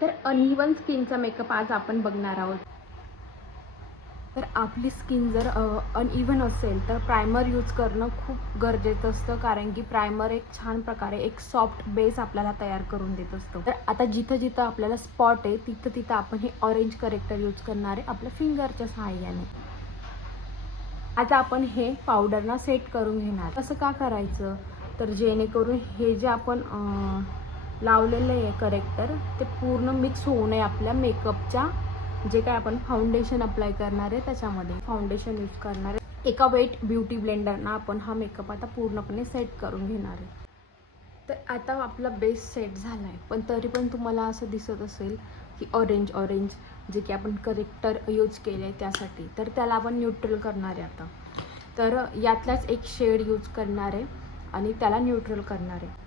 तर uneven स्किनचा makeup आज आपण बघणार आहोत. तर आपली स्किन जर अनइव्हन असेल तर प्रायमर यूज करणं खूप गरजेचं असतं, कारण की प्रायमर एक छान प्रकारे एक सॉफ्ट बेस आपल्याला तयार करून देत असतो. तर आता जिथं जिथं आपल्याला स्पॉट आहे तिथं तिथं आपण हे ऑरेंज करेक्टर यूज करणार आहे आपल्या फिंगरच्या सहाय्याने. आता आपण हे पावडर ना सेट करून घेणार. कसं का करायचं, तर जेणेकरून हे जे आपण लावलेलं आहे करेक्टर ते पूर्ण मिक्स होऊ नये आपल्या मेकअपच्या जे काय आपण फाउंडेशन अप्लाय करणार आहे त्याच्यामध्ये. फाउंडेशन यूज करणार आहे. एका वेट ब्युटी ब्लेंडरना आपण हा मेकअप आता पूर्णपणे सेट करून घेणार आहे. तर आता आपला बेस सेट झाला आहे, पण तरी पण तुम्हाला असं दिसत असेल की ऑरेंज जे की आपण करेक्टर यूज केलं आहे त्यासाठी, तर त्याला आपण न्यूट्रल करणार आहे आता. तर यातलाच एक शेड यूज करणार आहे आणि त्याला न्यूट्रल करणार आहे.